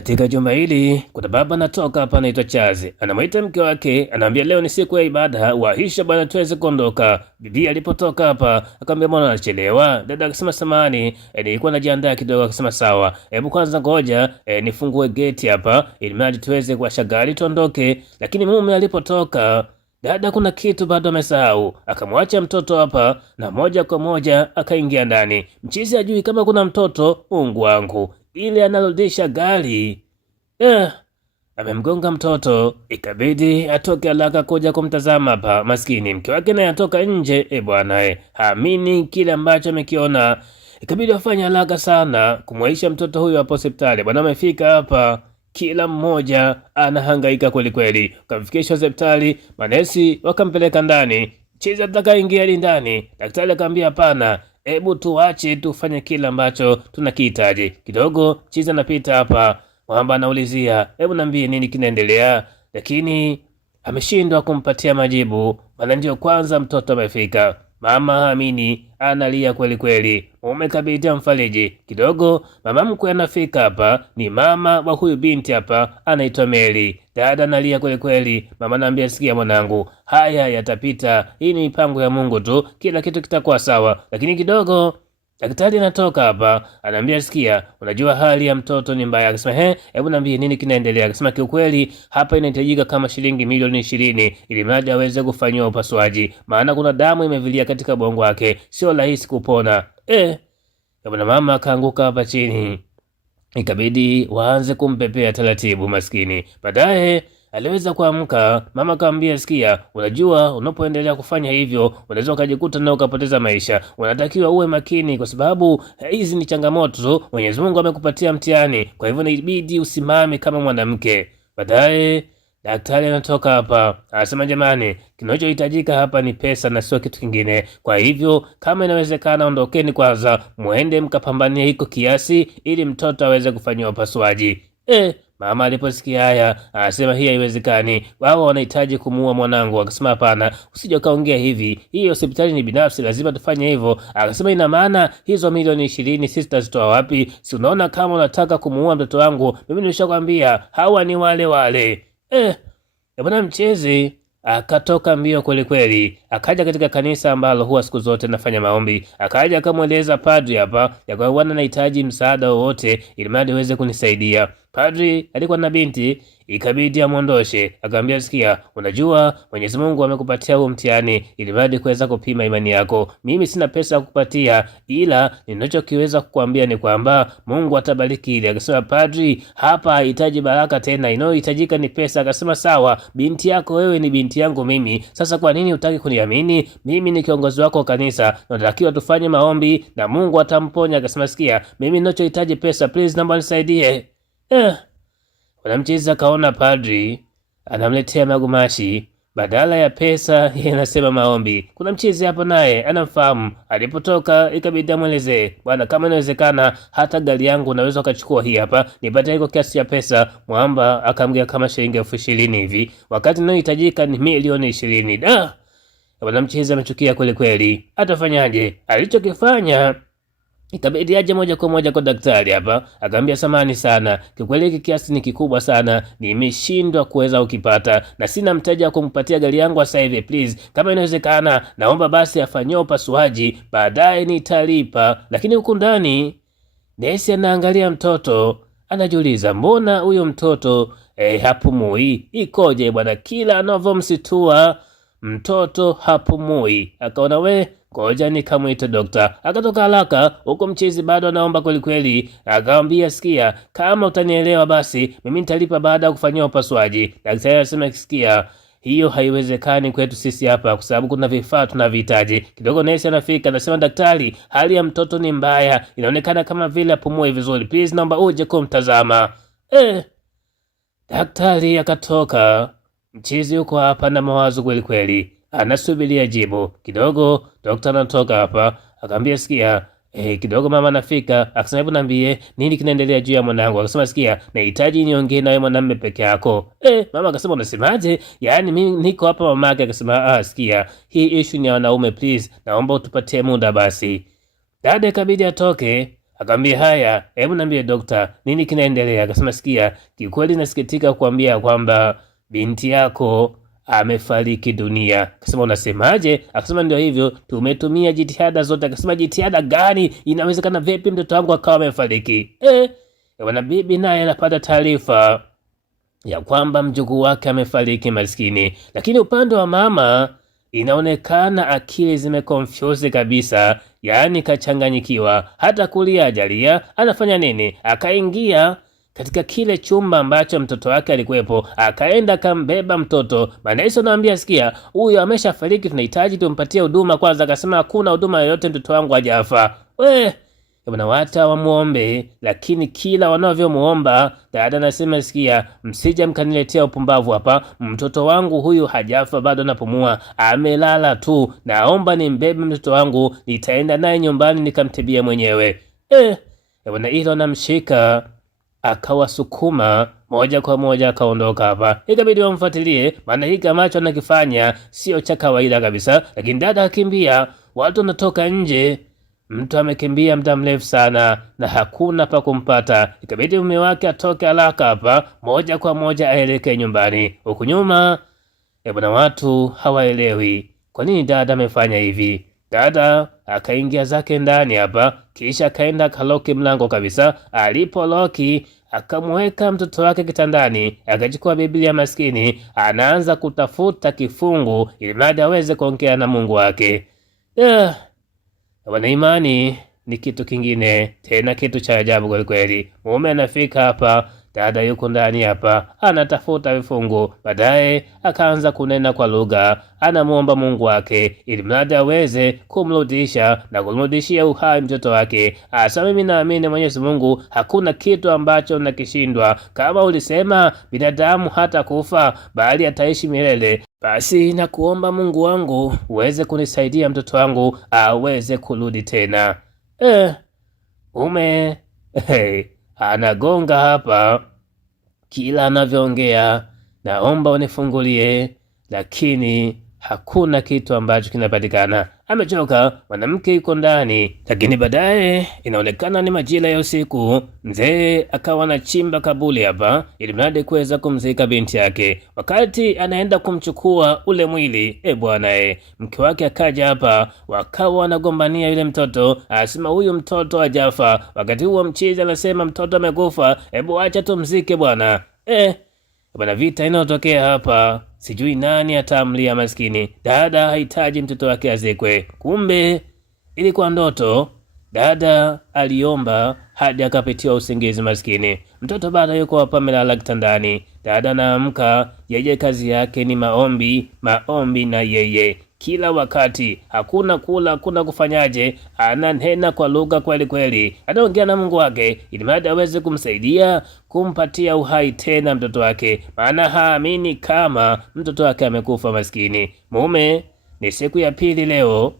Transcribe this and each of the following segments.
Katika jumba hili kuna baba anatoka hapa, anaitwa Chazi, anamwita mke wake, anaambia leo ni siku ya ibada, wahisha bwana tuweze kuondoka. Bibi alipotoka hapa akamwambia mbona unachelewa? Dada akasema samahani, nilikuwa najiandaa kidogo. Akasema sawa, hebu kwanza ngoja nifungue geti hapa ili mradi tuweze kuwasha gari tuondoke. Lakini mume alipotoka, dada kuna kitu bado amesahau, akamwacha mtoto hapa na moja kwa moja akaingia ndani. Mchizi ajui kama kuna mtoto. Mungu wangu, ile analodisha gari amemgonga mtoto, ikabidi atoke haraka kuja kumtazama hapa. Maskini mke wake naye atoka nje, bwana haamini kile ambacho amekiona, ikabidi afanye haraka sana kumwaisha mtoto huyo hapo hospitali. Bwana amefika hapa, kila mmoja anahangaika kweli kweli. Kamfikisha hospitali, manesi wakampeleka ndani. Chiza atakaingia ndani, daktari akamwambia hapana, hebu tuache tufanye kila ambacho tunakihitaji. Kidogo Chiza anapita hapa, mwamba anaulizia hebu niambie nini kinaendelea, lakini ameshindwa kumpatia majibu, maana ndio kwanza mtoto amefika. Mama haamini, analia kweli kweli. Mume kabidi amfariji. Kidogo mama mkwe anafika hapa, ni mama wa huyu binti hapa, anaitwa Mary. Dada analia kweli kweli. Mama anambia sikia mwanangu, haya yatapita, hii ni mipango ya Mungu tu, kila kitu kitakuwa sawa. Lakini kidogo daktari anatoka hapa, anaambia sikia, unajua hali ya mtoto ni mbaya. Akasema hebu niambie nini kinaendelea. Akasema kiukweli hapa inahitajika kama shilingi milioni 20 ili mradi aweze kufanywa upasuaji, maana kuna damu imevilia katika bongo wake, sio rahisi kupona. Bwana mama akaanguka hapa chini, ikabidi waanze kumpepea taratibu maskini. Baadaye aliweza kuamka. Mama akamwambia sikia, unajua unapoendelea kufanya hivyo unaweza ukajikuta na ukapoteza maisha. Unatakiwa uwe makini kwa sababu hizi ni changamoto tu, Mwenyezi Mungu amekupatia mtihani, kwa hivyo inabidi usimame kama mwanamke. Baadaye daktari anatoka hapa, anasema jamani, kinachohitajika hapa ni pesa na sio kitu kingine. Kwa hivyo kama inawezekana, ondokeni kwanza, muende mkapambania hiko kiasi ili mtoto aweze kufanyiwa upasuaji. Mama aliposikia haya anasema hii haiwezekani, wao wanahitaji kumuua mwanangu. Akasema hapana, usije kaongea hivi, hii hospitali ni binafsi, lazima tufanye hivyo. Akasema ina maana hizo milioni 20 sisi tutazitoa wapi? Si unaona kama unataka kumuua mtoto wangu, mimi nimeshakwambia hawa ni wale wale. Bwana mchezi akatoka mbio kweli kweli, akaja katika kanisa ambalo huwa siku zote nafanya maombi. Akaja akamweleza padri hapa ya kwamba anahitaji msaada wowote ili mradi aweze kunisaidia. Padri alikuwa na binti, ikabidi amwondoshe. Akamwambia sikia, unajua Mwenyezi Mungu amekupatia huo mtihani ili mradi kuweza kupima imani yako. Mimi sina pesa ya kukupatia, ila ninachokiweza kukuambia ni kwamba Mungu atabariki ile. Akasema padri, hapa hahitaji baraka tena, inayohitajika ni pesa. Akasema sawa, binti yako wewe ni binti yangu mimi, sasa kwa nini hutaki kuniamini? Mimi ni kiongozi wako wa kanisa, natakiwa tufanye maombi na Mungu atamponya. Akasema sikia, mimi ninachohitaji pesa, please naomba nisaidie. Wanamcheza kaona padri anamletea magumashi badala ya pesa, yeye anasema maombi. Kuna mchezi hapo naye anamfahamu, alipotoka ikabidi amwelezee, bwana kama inawezekana hata gari yangu unaweza ukachukua hii hapa nipate iko kiasi cha pesa. Mwamba akamgea kama shilingi 20,000 hivi, wakati inayohitajika ni milioni 20. Bwana mchezi amechukia kweli kweli, atafanyaje? Alichokifanya ikabidi aje moja kwa moja kwa daktari hapa, akamwambia samani sana, kikweli hiki kiasi ni kikubwa sana, nimeshindwa kuweza ukipata na sina mteja wa kumpatia gari yangu sasa hivi, please kama inawezekana naomba basi afanyiwe upasuaji, baadaye nitalipa. Lakini huku ndani nesi anaangalia mtoto, anajiuliza mbona huyo mtoto hapumui, ikoje bwana? Kila anavyomsitua mtoto hapumui. Akaona ngoja nikamwite dokta. Akatoka haraka, huko mchizi bado anaomba kweli kweli. Akamwambia sikia, kama utanielewa basi mimi nitalipa baada ya kufanyia upasuaji. Daktari anasema sikia, hiyo haiwezekani kwetu sisi hapa kwa sababu kuna vifaa tunavihitaji. Kidogo nesi anafika, anasema daktari, hali ya mtoto ni mbaya, inaonekana kama vile apumue vizuri, please naomba uje kumtazama. Daktari akatoka. Mchizi yuko hapa na mawazo kweli kweli, anasubiria jibu. Kidogo daktari anatoka hapa, akamwambia sikia, kidogo mama anafika. Akasema hebu niambie nini kinaendelea juu ya mwanangu. Akasema sikia, nahitaji niongee nawe mwanamume peke yako. Mama akasema unasemaje? Yaani mimi niko hapa mama yake. Akasema sikia, hii issue ni ya wanaume, please naomba utupatie muda basi. Dada ikabidi atoke, Akamwambia haya, hebu niambie dokta, nini kinaendelea? Akasema sikia, kikweli nasikitika kuambia kwamba binti yako amefariki dunia. Akasema unasemaje? Akasema ndio hivyo, tumetumia jitihada zote. Akasema jitihada gani? Inawezekana vipi mtoto wangu akawa amefariki? Bwana bibi naye anapata taarifa ya kwamba mjukuu wake amefariki maskini, lakini upande wa mama inaonekana akili zimekonfuse kabisa, yaani kachanganyikiwa, hata kulia ajalia anafanya nini. Akaingia katika kile chumba ambacho mtoto wake alikuwepo, akaenda akambeba mtoto. Manaiso anamwambia sikia, huyu ameshafariki, tunahitaji tumpatie huduma kwanza. Akasema hakuna huduma yoyote, mtoto wangu hajafa. Bwana wata wamuombe, lakini kila wanavyomuomba dada anasema sikia, msija mkaniletea upumbavu hapa, mtoto wangu huyu hajafa, bado anapumua, amelala tu, naomba nimbebe mtoto wangu, nitaenda naye nyumbani nikamtibia mwenyewe. Bwana hilo namshika, akawasukuma moja kwa moja akaondoka hapa. Ikabidi wamfuatilie, maana hiki ambacho anakifanya sio cha kawaida kabisa. Lakini dada akimbia, watu wanatoka nje, mtu amekimbia muda mrefu sana na hakuna pa kumpata. Ikabidi mume wake atoke haraka hapa, moja kwa moja aelekee nyumbani. Huku nyuma bwana, watu hawaelewi kwa nini dada amefanya hivi. Dada akaingia zake ndani hapa, kisha akaenda akaloki mlango kabisa. Alipoloki akamweka mtoto wake kitandani, akachukua Biblia maskini, anaanza kutafuta kifungu ili mradi aweze kuongea na Mungu wake. Wana imani ni kitu kingine tena, kitu cha ajabu kweli kweli. Mume anafika hapa, dada yuko ndani hapa anatafuta vifungu. Baadaye akaanza kunena kwa lugha, anamuomba Mungu wake ili mradi aweze kumrudisha na kumrudishia uhai mtoto wake. Asa mimi naamini Mwenyezi Mungu hakuna kitu ambacho nakishindwa. Kama ulisema binadamu hata kufa bali ataishi milele, basi na kuomba Mungu wangu uweze kunisaidia mtoto wangu aweze kurudi tena. Mume anagonga hapa, kila anavyoongea naomba unifungulie, lakini hakuna kitu ambacho kinapatikana. Amechoka, mwanamke yuko ndani. Lakini baadaye inaonekana ni majira ya usiku, mzee akawa anachimba kaburi hapa ili mradi kuweza kumzika binti yake. Wakati anaenda kumchukua ule mwili, bwana mke wake akaja hapa, wakawa wanagombania yule mtoto. Anasema huyu mtoto hajafa, wakati huo mchizi anasema mtoto amekufa, hebu acha tumzike bwana. Bwana vita inayotokea hapa, sijui nani atamlia maskini. Dada hahitaji mtoto wake azikwe, kumbe ilikuwa ndoto. Dada aliomba hadi akapitiwa usingizi maskini. Mtoto bado yuko hapa amelala kitandani. Dada anaamka, yeye kazi yake ni maombi, maombi na yeye kila wakati, hakuna kula, hakuna kufanyaje, ananena kwa lugha kweli kweli, anaongea na Mungu wake ili mradi aweze kumsaidia kumpatia uhai tena mtoto wake, maana haamini kama mtoto wake amekufa maskini. Mume ni siku ya pili leo,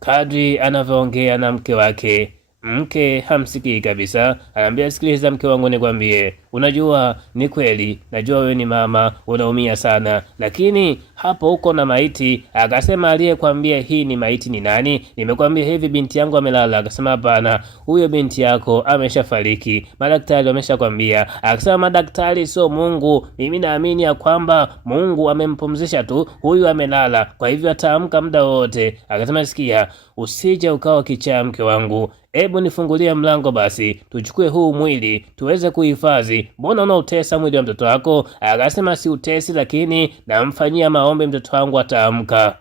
kadri anavyoongea na mke wake, mke hamsikii kabisa. Anambia sikiliza mke wangu, nikwambie, unajua ni kweli, najua wewe ni mama, unaumia sana, lakini hapo uko na maiti. Akasema aliyekwambia hii ni maiti ni nani? Nimekwambia hivi binti yangu amelala. Akasema hapana, huyo binti yako ameshafariki, madaktari wameshakwambia. Akasema madaktari sio Mungu, mimi naamini ya kwamba Mungu amempumzisha tu, huyu amelala, kwa hivyo ataamka muda wote. Akasema sikia, usije ukawa kichaa mke wangu, hebu nifungulia mlango basi tuchukue huu mwili tuweze kuhifadhi. Mbona unautesa mwili wa mtoto wako? Akasema si utesi, lakini namfanyia maombi mtoto wangu ataamka.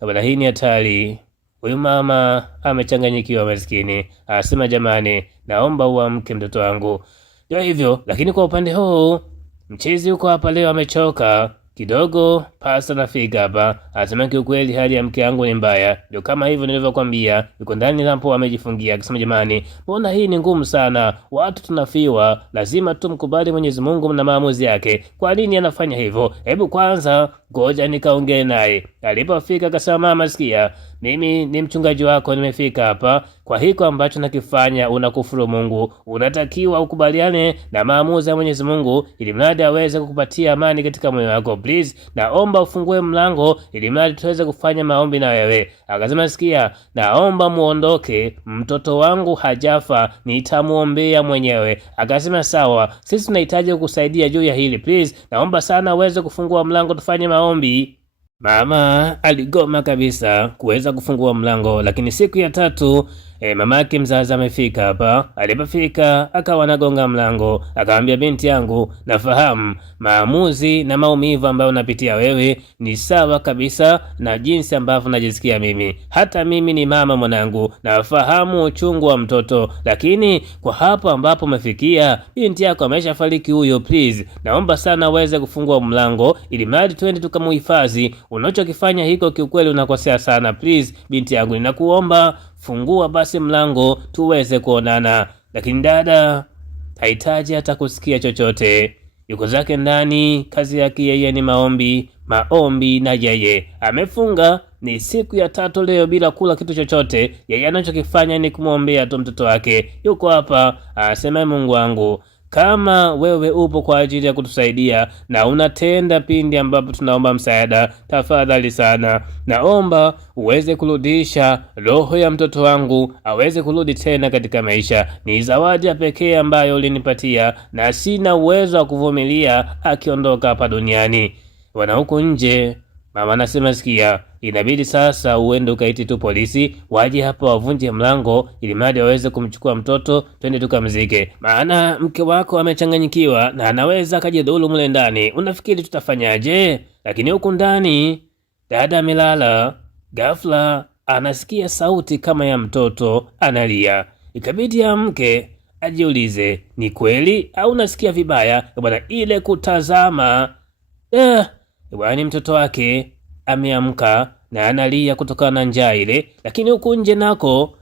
Bwana hii ni hatari. Huyu mama amechanganyikiwa maskini. Anasema jamani, naomba uamke mtoto wangu. Ndio hivyo, lakini kwa upande huu mchizi yuko hapa leo amechoka kidogo. Pasta nafika hapa, anasema kiukweli hali ya mke wangu ni mbaya. Ndio kama hivyo nilivyokuambia, yuko ndani lampo amejifungia. Akisema jamani, mbona hii ni ngumu sana, watu tunafiwa, lazima tumkubali Mwenyezi Mungu na maamuzi yake. Kwa nini anafanya hivyo? Hebu kwanza ngoja nikaongee naye. Alipofika akasema, mama sikia, mimi ni mchungaji wako, nimefika hapa kwa hiko ambacho nakifanya unakufuru Mungu. Unatakiwa ukubaliane na maamuzi ya Mwenyezi Mungu ili mradi aweze kukupatia amani katika moyo wako. Please, naomba ufungue mlango ili mradi tuweze kufanya maombi na wewe. Akasema, sikia, naomba muondoke, mtoto wangu hajafa, nitamuombea mwenyewe. Akasema sawa, sisi tunahitaji kukusaidia juu ya hili. Please, naomba sana uweze kufungua mlango tufanye maombi. Mama aligoma kabisa kuweza kufungua mlango, lakini siku ya tatu mama yake mzazi amefika hapa. Alipofika akawa anagonga mlango, akamwambia, binti yangu, nafahamu maamuzi na maumivu ambayo unapitia wewe ni sawa kabisa na jinsi ambavyo najisikia mimi. Hata mimi ni mama mwanangu, nafahamu uchungu wa mtoto, lakini kwa hapo ambapo umefikia, binti yako ameshafariki huyo. Please, naomba sana uweze kufungua mlango ili mradi twende tukamuhifadhi. Unachokifanya hiko kiukweli unakosea sana. Please binti yangu, ninakuomba fungua basi mlango tuweze kuonana. Lakini dada hahitaji hata kusikia chochote, yuko zake ndani, kazi yake yeye ni maombi, na yeye amefunga. Ni siku ya tatu leo bila kula kitu chochote. Yeye anachokifanya ni kumwombea tu mtoto wake. Yuko hapa asema, Mungu wangu, kama wewe upo kwa ajili ya kutusaidia na unatenda pindi ambapo tunaomba msaada, tafadhali sana naomba uweze kurudisha roho ya mtoto wangu aweze kurudi tena katika maisha. Ni zawadi ya pekee ambayo ulinipatia na sina uwezo wa kuvumilia akiondoka hapa duniani. Wana huko nje mama anasema, sikia, inabidi sasa uende ukaiti tu polisi waje hapa wavunje mlango ili mradi waweze kumchukua mtoto, twende tukamzike, maana mke wako amechanganyikiwa na anaweza akajidhulu mle ndani. Unafikiri tutafanyaje? Lakini huku ndani dada amelala, ghafla anasikia sauti kama ya mtoto analia. Ikabidi amke ajiulize, ni kweli au nasikia vibaya? Bwana, ile kutazama bwana, mtoto wake ameamka na analia kutokana na njaa ile. Lakini huku nje nako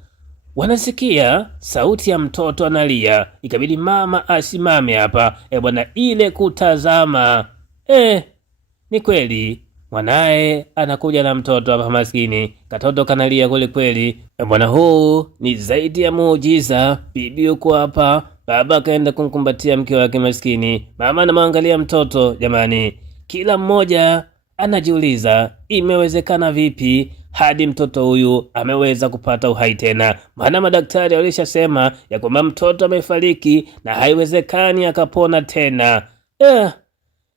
wanasikia sauti ya mtoto analia. Ikabidi mama asimame hapa bwana, ile kutazama. Ni kweli mwanae anakuja na mtoto hapa, maskini katoto kanalia kweli kweli bwana. Huu ni zaidi ya muujiza. Bibi yuko hapa, baba kaenda kumkumbatia mke wake maskini, mama anamwangalia mtoto. Jamani, kila mmoja anajiuliza imewezekana vipi hadi mtoto huyu ameweza kupata uhai tena, maana madaktari walishasema ya kwamba mtoto amefariki na haiwezekani akapona tena.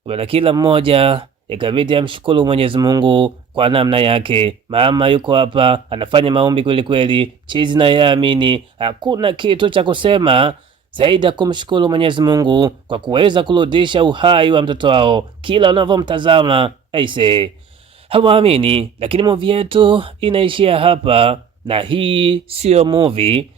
Bwana, kila mmoja ikabidi amshukuru Mwenyezi Mungu kwa namna yake. Mama yuko hapa anafanya maombi kweli kweli, chizi na yaamini. Hakuna kitu cha kusema zaidi ya kumshukuru Mwenyezi Mungu kwa kuweza kurudisha uhai wa mtoto wao. Kila unavyomtazama aise hawaamini. Lakini movie yetu inaishia hapa, na hii sio movie.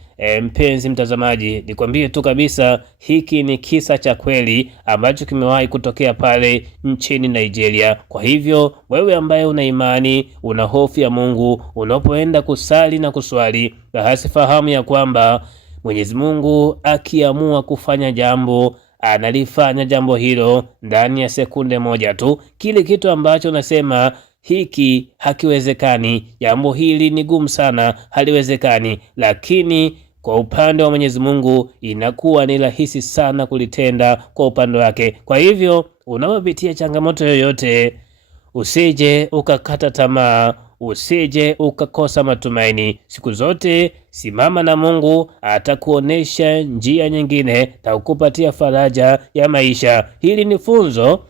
Mpenzi mtazamaji, nikwambie tu kabisa, hiki ni kisa cha kweli ambacho kimewahi kutokea pale nchini Nigeria. Kwa hivyo wewe ambaye una imani, una hofu ya Mungu, unapoenda kusali na kuswali, basi fahamu ya kwamba Mwenyezi Mungu akiamua kufanya jambo, analifanya jambo hilo ndani ya sekunde moja tu. Kile kitu ambacho unasema hiki hakiwezekani, jambo hili ni gumu sana, haliwezekani, lakini kwa upande wa Mwenyezi Mungu inakuwa ni rahisi sana kulitenda kwa upande wake. Kwa hivyo unapopitia changamoto yoyote, usije ukakata tamaa, usije ukakosa matumaini. Siku zote simama na Mungu, atakuonesha njia nyingine na kukupatia faraja ya maisha. Hili ni funzo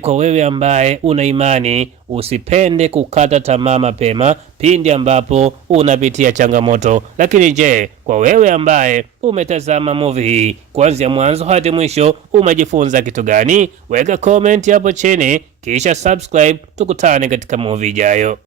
kwa wewe ambaye una imani. Usipende kukata tamaa mapema pindi ambapo unapitia changamoto. Lakini je, kwa wewe ambaye umetazama movie hii kuanzia mwanzo hadi mwisho, umejifunza kitu gani? Weka comment hapo chini kisha subscribe. Tukutane katika movie ijayo.